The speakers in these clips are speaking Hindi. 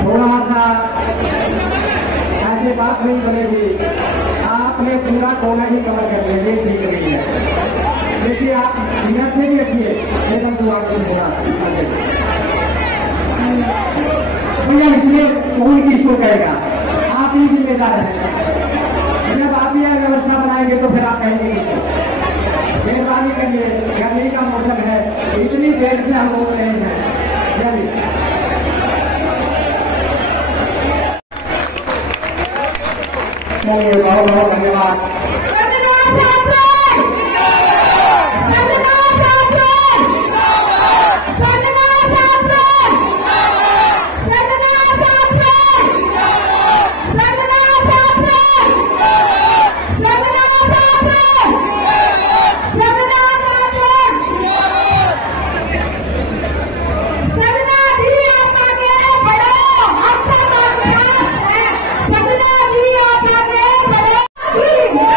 थोड़ा सा ऐसे बात नहीं बनेगी, आपने पूरा कोना ही कवर कर लेंगे, ठीक नहीं है। देखिए आप नियत से भी रखिए, एकदम दुआ भैया इसमें कौन किसको कहेगा, आप ही जिम्मेदार हैं। जब आप यह व्यवस्था बनाएंगे तो फिर आप कहेंगे मेहरबानी करिए, गर्मी का मौसम है, इतनी देर से हम बोल रहे हैं। बहुत बहुत धन्यवाद। Thank you.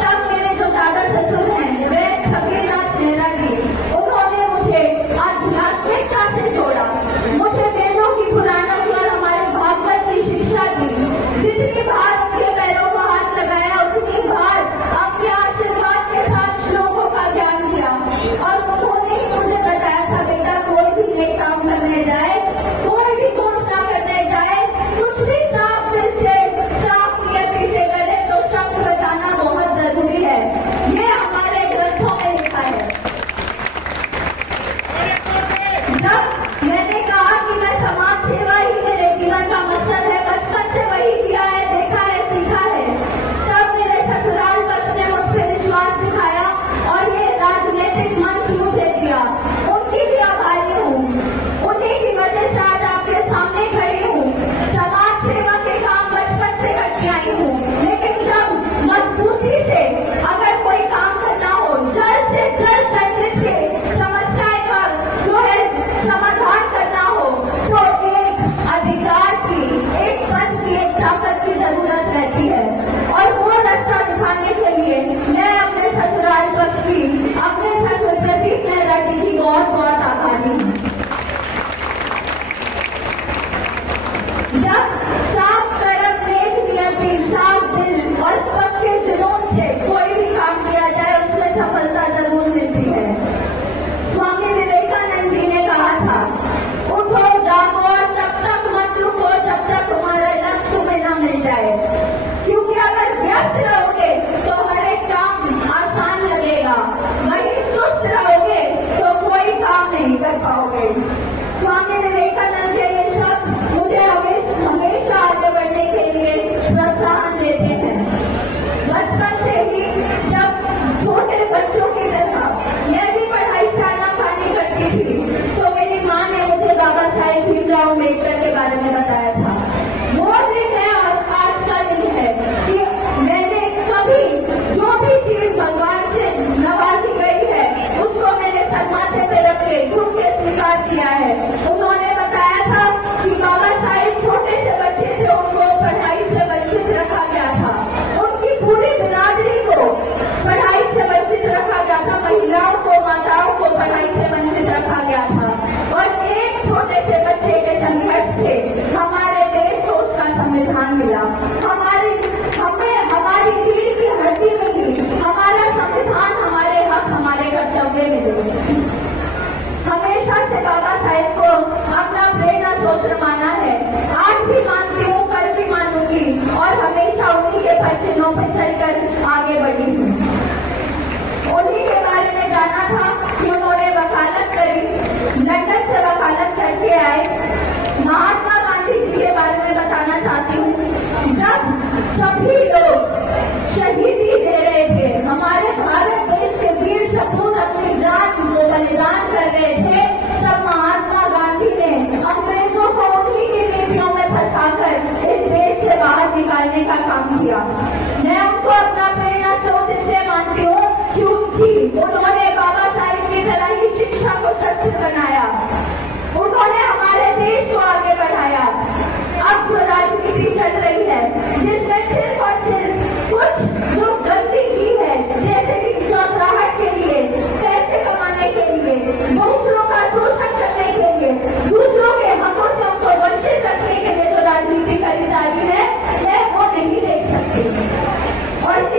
तब मेरे जो दादा ससुर हैं वे छबीरदास नेहरा जी, उन्होंने मुझे आध्यात्मिकता से जोड़ा, मुझे वेदों की पुराणों और हमारे भागवत की शिक्षा दी। जितनी बार उनके पैरों को हाथ लगाया उतनी बार अपने आशीर्वाद के साथ श्लोकों का ज्ञान दिया। और उन्होंने ही मुझे बताया था, बेटा कोई भी नेक काम करने जाए, कोई भी घोषणा करने जाए, कुछ भी साफ दिल से साफ नियति से करे तो शब्द बताना बहुत जरूरी है। ये हमारे ग्रंथों में लिखा है। जब मैंने कहा कि मैं समाज सेवा ही मेरे जीवन का मकसद है, बचपन से वही किया है, देखा है, सीखा है, तब मेरे ससुराल पक्ष ने मुझ पर विश्वास दिखाया और ये राजनीतिक मंच मुझे दिया। उनकी भी आभारी हूँ, उन्हीं की वजह से आज आपके सामने खड़ी हूँ। समाज सेवा के काम बचपन से करती आई हूँ, लेकिन जब मजबूती से अगर कोई काम करना हो, जल्द से जल्द जनहित के समस्याएं का जो है समाधान करना हो, तो एक अधिकार की, एक पद की, एक ताकत की जरूरत रहती है। और वो रास्ता दिखाने के लिए मैं अपने ससुराल पक्ष की, अपने ससुर प्रदीप नेहरा जी की बहुत बहुत आभारी हूँ। जब साफ कर्म, नेक नियति, साफ दिल और पक्के जुनून से कोई भी काम किया जाए उसमें सफलता जरूर मिलती है। स्वामी विवेकानंद जी ने कहा था, उठो जागो और तब तक मत रुको जब तक तुम्हारा लक्ष्य तुम्हें न मिल जाए, क्योंकि अगर व्यस्त रहोगे तो हर एक काम आसान लगेगा, वहीं सुस्त रहोगे तो कोई काम नहीं कर पाओगे। स्वामी विवेकानंद के ये शब्द मुझे हमेशा आगे बढ़ने के लिए प्रोत्साहन देते हैं। बचपन से ही जब छोटे बच्चों की तरह मैं भी पढ़ाई से आनाकानी करती थी, तो मेरी माँ ने मुझे बाबा साहेब भीमराव अम्बेडकर के बारे में बताया था। वो दिन है आज का दिन है कि मैंने कभी जो भी चीज भगवान से नवाजी गई है उसको मैंने सर माथे पे रख के झुक के स्वीकार किया है। उन्होंने बताया था कि बाबा साहेब छोटे से बच्चे थे, उनको पढ़ाई से वंचित रखा गया था, उनकी पूरी बिरादरी को पढ़ाई से वंचित रखा गया था, महिलाओं को, माताओं को पढ़ाई से वंचित रखा गया था। और एक छोटे से बच्चे के संघर्ष से हमारे देश को उसका संविधान मिला, हमारी रीढ़ की हड्डी मिली, हमारा संविधान, हमारे हक, हमारे कर्तव्य मिले। हमेशा से बाबा साहेब को अपना प्रेरणा स्रोत माना है, आज भी मानती हूँ, कल भी मानूंगी और हमेशा उन्हीं के पद चिन्हों पर चलकर आगे बढ़ी हूँ। उन्हीं के बारे में जाना था कि उन्होंने वकालत करी, लंदन से वकालत करके आए। महात्मा गांधी जी के बारे में बताना चाहती हूँ, जब सभी लोग शहीदी दे रहे थे, हमारे भारत देश के वीर सपूत अपनी जान को बलिदान कर रहे थे, तब महात्मा गांधी ने अंग्रेजों को उन्हीं की नीतियों में फंसाकर इस देश से बाहर निकालने का काम किया। मैं उनको अपना प्रेरणा स्रोत इसलिए मानती हूँ क्योंकि उन्होंने बाबा साहिब की तरह ही शिक्षा को शस्त्र बनाया, उन्होंने हमारे देश को आगे बढ़ाया। अब जो राजनीति चल रही है जिसमें सिर्फ और सिर्फ कुछ जो गलती की है, जैसे कि चौधराहट के लिए, पैसे कमाने के लिए, दूसरों का शोषण करने के लिए, दूसरों के हकों से उनको वंचित रखने के लिए जो राजनीति करी जा रही है, मैं वो नहीं देख सकती। और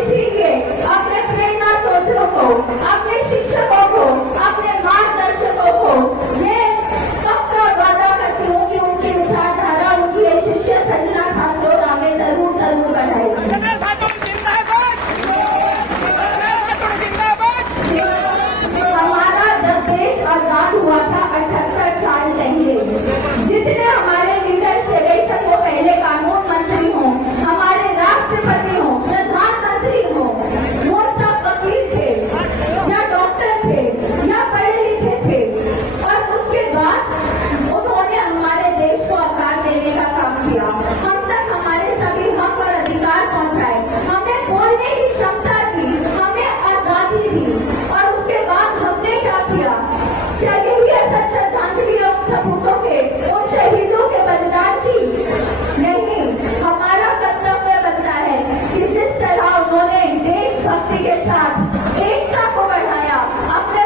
देशभक्ति के साथ एकता को बढ़ाया, अपने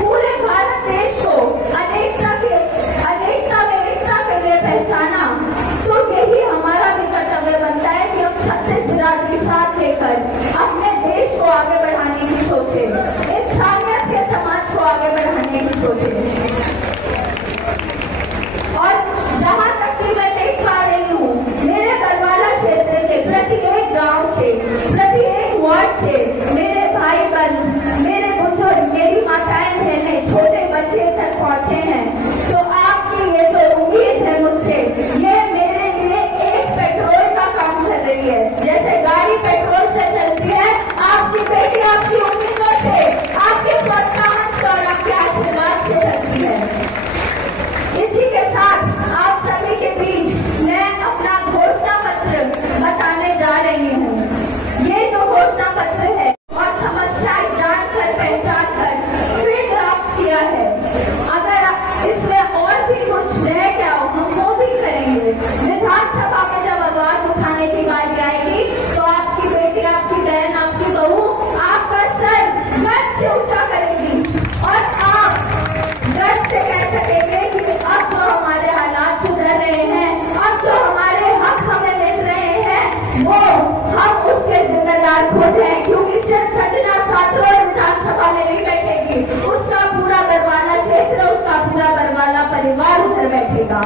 पूरे भारत देश को अनेकता में एकता के लिए पहचाना, तो यही हमारा भी कर्तव्य बनता है कि हम 36 बिरादरी साथ लेकर अपने देश को आगे बढ़ाने की सोचे, इंसानियत के समाज को आगे बढ़ाने की सोचे। और जहां तक कि मैं देख पा रही हूँ, मेरे बरवाला क्षेत्र के प्रत्येक गांव से, प्रत्येक वार्ड से मेरे भाई बहन, मेरे बुजुर्ग, मेरी माताएं बहनें, छोटे बच्चे तक पहुंचे हैं। तो आपकी ये जो उम्मीद है मुझसे, ये मेरे लिए एक पेट्रोल का काम कर रही है। जैसे गाड़ी पेट्रोल से चलती है, आपकी बेटी आपकी उम्मीदों से, आपके प्रोत्साहन से और आपके आशीर्वाद से चलती है। इसी के साथ आप सभी के बीच मैं अपना घोषणा पत्र बताने जा रही हूँ। ये जो घोषणा पत्र है और समस्याएं जानकर पहचान कर फिर ड्राफ्ट किया है। अगर इसमें और भी कुछ रह गया हो, हम वो भी करेंगे। विधानसभा में जब आवाज उठाने की बारी आएगी, तो आपकी बेटी, आपकी बहन, आपकी बहू आपका सर गर्व से ऊंचा करेगी और आप गर्व से कह सकेंगे कि अब जो हमारे हालात सुधर रहे हैं, अब जो हमारे हक हमें मिल रहे हैं, वो हम उसके जिम्मेदार खुद हैं। क्योंकि सिर्फ सजना सात्रों विधानसभा में नहीं बैठेगी, उसका पूरा बरवाला क्षेत्र, उसका पूरा बरवाला परिवार उधर बैठेगा।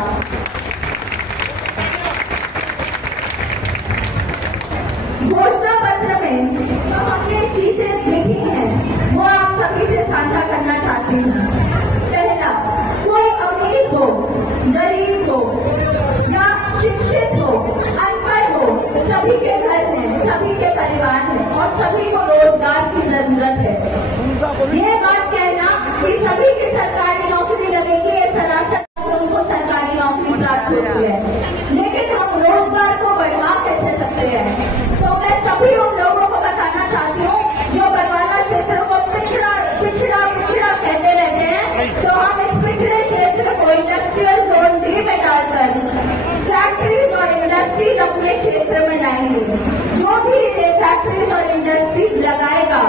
घोषणा पत्र में जो हमने चीजें लिखी हैं, वो आप सभी से साझा करना चाहती हूँ। पहला, कोई अमीर हो, गरीब हो या शिक्षित हो, अनपढ़ हो, सभी के घर हैं, सभी के परिवार हैं और सभी को रोजगार की जरूरत है। ये बात कहना कि सभी की सरकारी नौकरी लगेगी, ये सरासर उनको सरकारी नौकरी प्राप्त होती है, लेकिन हम रोजगार को बढ़ा कैसे सकते हैं? तो मैं सभी उन लोगों को बताना चाहती हूँ जो बरवाला क्षेत्र को पिछड़ा कहते रहते हैं। तो हम इस पिछड़े क्षेत्र को इंडस्ट्रियल जोन डी में डालकर फैक्ट्रीज और इंडस्ट्रीज अपने क्षेत्र में लाएंगे। जो भी फैक्ट्रीज और इंडस्ट्रीज लगाएगा,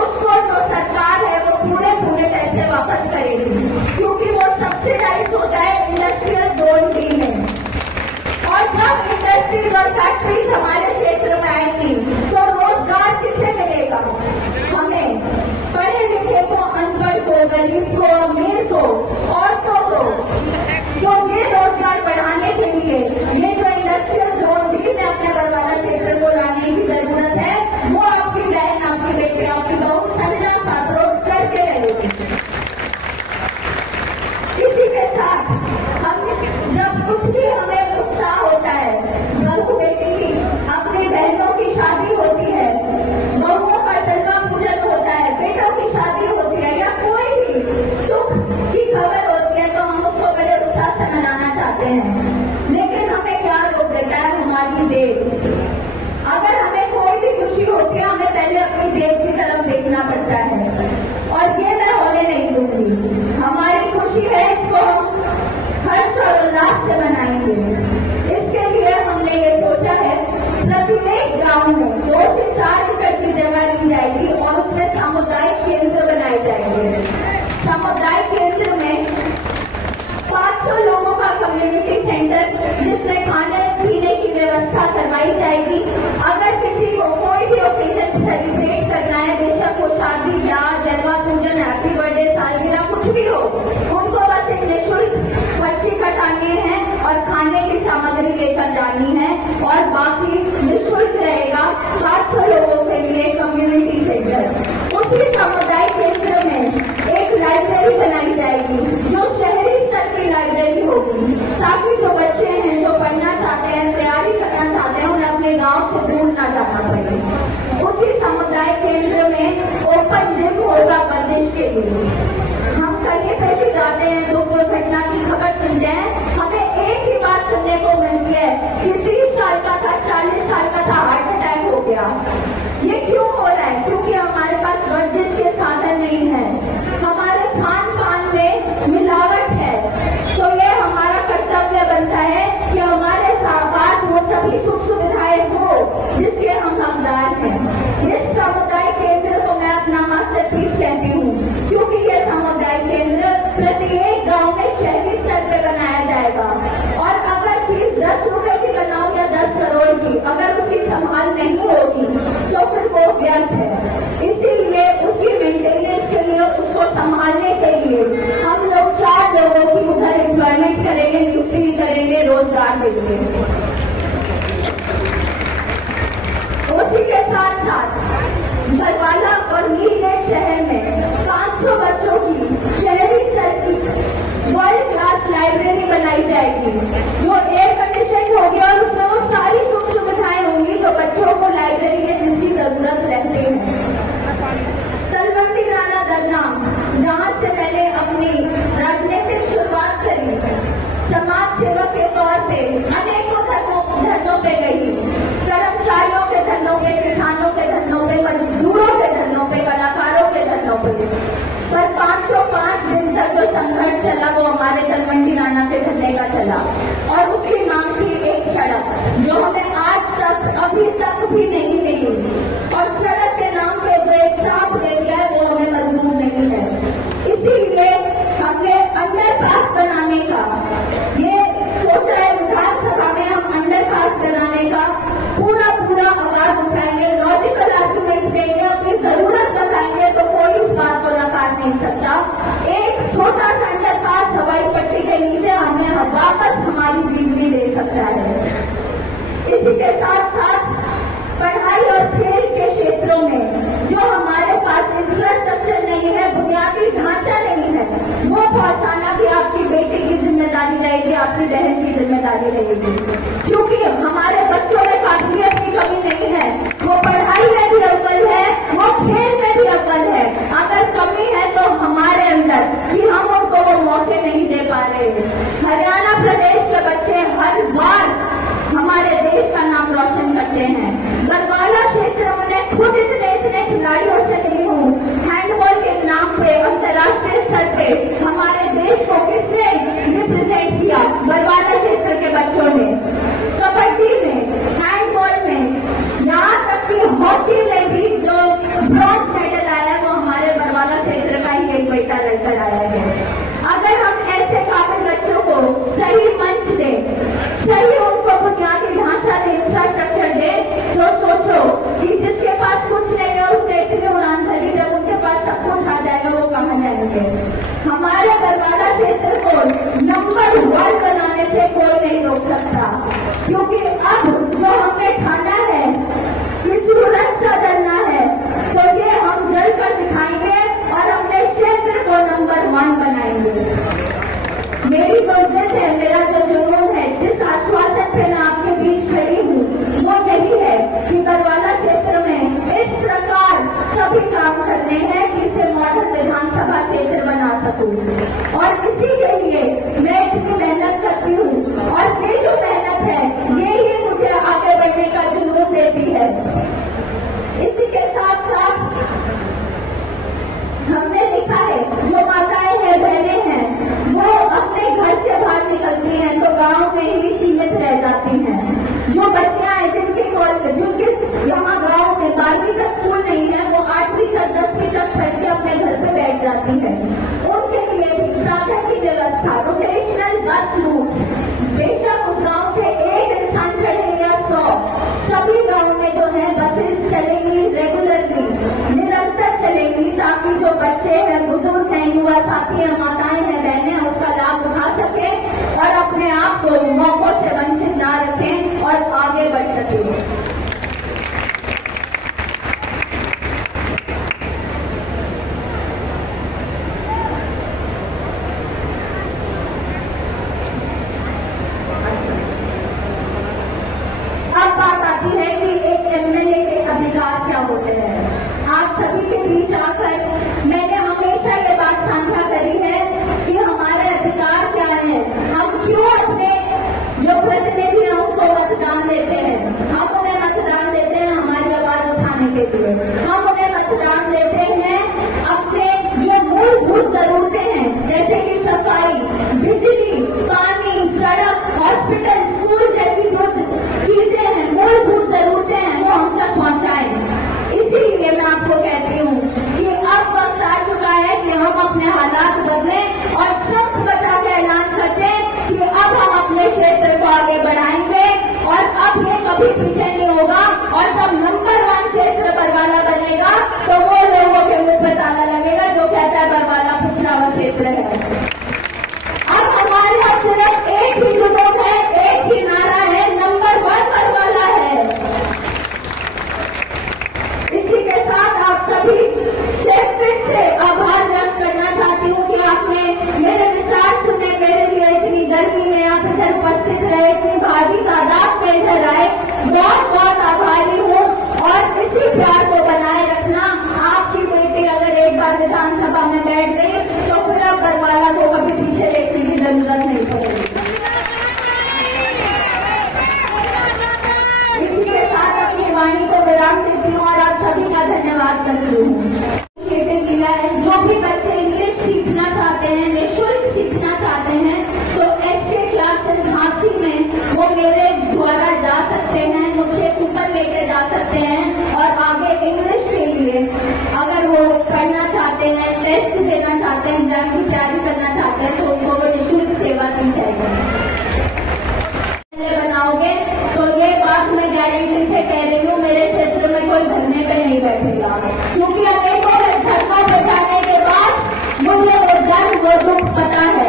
उसको जो सरकार है वो पूरे पैसे वापस करेगी, क्योंकि वो सब्सिडाइज होता है इंडस्ट्रियल जोन डी में। और जब इंडस्ट्रीज और फैक्ट्रीज हमारे क्षेत्र में आएंगी, तो रोजगार किसे मिलेगा? हमें, पढ़े लिखे को, अनपढ़ को, गरीब को, अमीर को, औरतों को। तो ये रोजगार बढ़ाने के लिए ये जो इंडस्ट्रियल जोन डी में अपने बरवाला क्षेत्र को लाने की जरूरत है, वो आपकी बहन, आपकी बेटी, आपकी बहू सजना सात्रों करके रहेगी। इसी के साथ हम जब कुछ भी हमें उत्साह होता है, बहू बेटी की, अपनी बहनों की शादी होती है, बहुओं का जन्म पूजन होता है, बेटों की शादी होती है या कोई भी सुख की खबर होती है, तो हम उसको बड़े उत्साह से मनाना चाहते हैं। लेकिन हमें क्या रोक देता है? हमारी जेब। अगर हमें कोई भी खुशी होती है, हमें पहले अपनी जेब की तरफ देखना पड़ता है, और ये मैं होने नहीं दूंगी। हमारी खुशी है, इसको हम हर्ष और उल्लास से मनाएंगे। इसके लिए हमने ये सोचा है, प्रत्येक गांव में 2 से 4 एकड़ की जगह ली जाएगी और उसमें सामुदायिक केंद्र बनाए जाएंगे। सामुदायिक केंद्र में 500 लोगों का कम्युनिटी सेंटर, जिसमें खाने पीने की व्यवस्था करवाई जाएगी। अगर किसी को कोई भी ओकेजन सेलिब्रेट करना है, बेशक वो शादी, ब्याह, जन्मा पूजन, हैप्पी बर्थडे, सालगिरह, कुछ भी हो, उनको बस एक निःशुल्क पर्ची कटानी है और खाने की सामग्री लेकर जानी है, और बाकी निःशुल्क रहेगा 500 लोगों के लिए कम्युनिटी सेंटर। उसी सामुदायिक केंद्र में एक लाइब्रेरी बनाई जाएगी, जो शहरी स्तर की लाइब्रेरी होगी, ताकि जो बच्चे हैं, जो पढ़ना चाहते हैं, तैयारी करना चाहते हैं, उन्हें अपने गांव से दूर ना जाना पड़े। उसी सामुदायिक केंद्र में ओपन जिम होगा वर्जिश के लिए। हम कहीं पे भी जाते हैं, दुर्घटना की खबर सुनते हैं, हमें एक ही बात सुनने को मिलती है कि 30 साल का था, 40 साल का था, हार्ट अटैक हो गया। ये क्यों हो रहा है? क्योंकि हमारे पास वर्जिश के साधन नहीं है, हमारे खान पान में मिलावट है। तो ये हमारा कर्तव्य बनता है कि हमारे पास वो सभी सुख सुविधाएं हो जिसके हम हकदार हैं। इस होगी, अगर उसकी संभाल नहीं होगी तो फिर वो व्यर्थ है। इसीलिए उसकी मेंटेनेंस के लिए, उसको संभालने के लिए हम लोग 4 लोगों की उधर एम्प्लॉयमेंट करेंगे, नियुक्ति करेंगे, रोजगार देंगे। उसी के साथ साथ बरवाला और नीलगेट शहर में 500 बच्चों की शहरी स्तर की वर्ल्ड क्लास लाइब्रेरी बनाई जाएगी, जो एयर कंडीशन होगी और उसमें वो सारी सुख सुविधाएं होंगी जो बच्चों को लाइब्रेरी में जिसकी जरूरत रहती है। तलवंडी राणा ददनाम, जहां से मैंने अपनी राजनीतिक शुरुआत करी, समाज सेवक के तौर पे अनेकों धरनों पे गई, कर्मचारियों के धरनों पे, किसानों के धरनों पे, मजदूरों के धरनों पे, कलाकारों के धरनों पे, पर 505 दिन तक जो संघर्ष चला वो हमारे तलवंडी राणा के धरने का चला। और उसकी मांग थी एक सड़क, जो हमें आज तक अभी तक भी नहीं मिली, और सड़क के नाम पे जो एक सांप दे दिया है वो हमें मंजूर नहीं है। इसीलिए हमने अंडरपास बनाने का ये सोचा है, विधानसभा में हम अंडरपास बनाने का पूरा आवाज उठाएंगे, लॉजिकल आर्गुमेंट देंगे, अपनी जरूरत बताएंगे, तो कोई उस बात को नकार नहीं सकता। एक छोटा सा अंडरपास हवाई पट्टी के नीचे हमें वापस हमारी जीवनी दे सकता है। इसी के साथ साथ पढ़ाई और खेल के क्षेत्रों में जो हमारे पास इंफ्रास्ट्रक्चर नहीं है, बुनियादी ढांचा नहीं है, वो पहुंचाना भी आपकी बेटी की जिम्मेदारी रहेगी, आपकी बहन की जिम्मेदारी रहेगी। क्योंकि हमारे बच्चों में काबिलियत की कमी नहीं है, वो पढ़ाई में भी अव्वल है, वो खेल में भी अव्वल है। अगर कमी है तो हमारे अंदर कि हम उनको वो मौके नहीं दे पा रहे। हरियाणा प्रदेश के बच्चे हर बार हमारे देश का नाम रोशन करते हैं। बरवाला क्षेत्र में खुद इतने खिलाड़ियों से मिली हूँ। हैंडबॉल के नाम पे अंतर्राष्ट्रीय स्तर पे हमारे देश को किसने रिप्रेजेंट किया? बरवाला क्षेत्र के बच्चों ने। कबड्डी में, हैंडबॉल में, यहाँ तक कि हॉकी में भी जो ब्रॉन्ज मेडल आया वो हमारे बरवाला क्षेत्र का ही एक बेटा लेकर आया है। अगर हम ऐसे काबिल बच्चों को सही मंच दें, सही उनको बुनियादी ढांचा दे, इंफ्रास्ट्रक्चर दे, तो सोचो कि जिसके पास कुछ नहीं है उसने इतनी उड़ान भरी, जब उनके पास सब कुछ आ जाएगा वो कहाँ जाएंगे? हमारे बरवाला क्षेत्र को नंबर 1 बनाने से कोई नहीं रोक सकता, क्योंकि अब जो हमने ठाना है कि सूरज सा जलना है, तो ये हम जल कर दिखाएंगे और अपने क्षेत्र को नंबर 1 बनाएंगे। मेरी जो जिद है, मेरा जो जुनून है, जिस आश्वासन पे मैं आपके बीच खड़ी हूँ, वो यही है कि बरवाला क्षेत्र में इस प्रकार सभी काम करने हैं कि इसे मॉडल विधानसभा क्षेत्र बना सकूं। और इसी के लिए मैं इतनी मेहनत करती हूँ, और ये जो मेहनत है ये ही मुझे आगे बढ़ने का जुनून देती है। इसी के साथ साथ हमने देखा है जो माताएं हैं, बहनें हैं, वो अपने घर से बाहर निकलती हैं तो गांव में ही सीमित रह जाती हैं। जो बच्चियां हैं जिनके यहाँ गांव में 12वीं तक स्कूल नहीं है, वो 8वीं तक 10वीं तक पढ़ के अपने घर पे बैठ जाती हैं। उनके लिए भी साधन की व्यवस्था, रोटेशनल बस रूट्स, बेशक उस गाँव से एक इंसान चढ़े या 100, सभी गाँव में जो है बसेस चलेंगी, रेगुलरली निरंतर चलेंगी, ताकि जो बच्चे हैं, बुजुर्ग हैं, युवा साथी हैं, माताएं हैं, बहनें उसका लाभ उठा सकें और अपने आप को मौकों से वंचित ना रखें और आगे बढ़ सकें। अब बात आती है कि एक एमएलए के अधिकार क्या होते हैं। आप सभी के बीच आकर मैंने हमेशा ये बात साझा करी है कि हमारे अधिकार क्या है, हम क्यों अपने जो प्रतिनिधि हैं उनको मतदान देते हैं। हम उन्हें मतदान देते हैं हमारी आवाज उठाने के लिए, हम उन्हें मतदान देते हैं अपने जो मूलभूत जरूरतें हैं, जैसे कि सफाई, बिजली, पानी, सड़क, हॉस्पिटल, स्कूल जैसी जो चीजें हैं, मूलभूत जरूरतें हैं, वो हम तक पहुंचाएं। इसीलिए मैं आपको कहती हूँ कि अब वक्त आ चुका है कि हम अपने हालात बदलें और शंख बजा के ऐलान करते हैं कि अब हम अपने क्षेत्र को आगे बढ़ाएंगे और अब ये कभी पीछे बरवाला बनेगा तो वो लोगों के मुंह पे ताला लगेगा जो कहता है बरवाला पिछड़ा हुआ क्षेत्र है। अब हमारे यहाँ सिर्फ एक ही जुनून है, एक ही नारा है, नंबर 1 बरवाला है। इसी के साथ आप सभी से फिर से आभार व्यक्त करना चाहती हूँ कि आपने मेरे विचार सुने, मेरे लिए इतनी गर्मी में आप इधर उपस्थित रहे, इतनी भारी तादाद में इधर आए, बहुत बहुत आभारी हूँ। और इसी प्यार को बनाए रखना। आपकी बेटी अगर एक बार विधानसभा में बैठ गई तो फिर अब बरवाला को कभी पीछे देखने की जरूरत नहीं पड़ेगी। इसी के साथ अपनी वाणी को विराम देती हूँ और आप सभी का धन्यवाद करती हूँ। लिया है, जो भी बच्चे इंग्लिश सीखना चाहते हैं, निःशुल्क सीखना चाहते हैं, तो SK क्लासेस झांसी में वो मेरे द्वारा जा सकते हैं, मुझसे कूपन लेके जा सकते हैं और आगे इंग्लिश के लिए अगर वो पढ़ना चाहते हैं, टेस्ट देना चाहते हैं, एग्जाम की तैयारी करना चाहते हैं तो उनको वो निःशुल्क सेवा दी जाएगी। बनाओगे तो ये बात मैं गारंटी से कह रही हूँ, मेरे क्षेत्र में कोई धरने पे नहीं बैठेगा, क्योंकि अनेकों धरना पे जाने के बाद मुझे वो दर्द, वो दुख पता है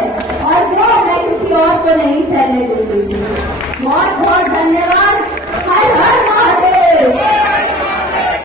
और वो मैं किसी और को नहीं सहने दूंगी।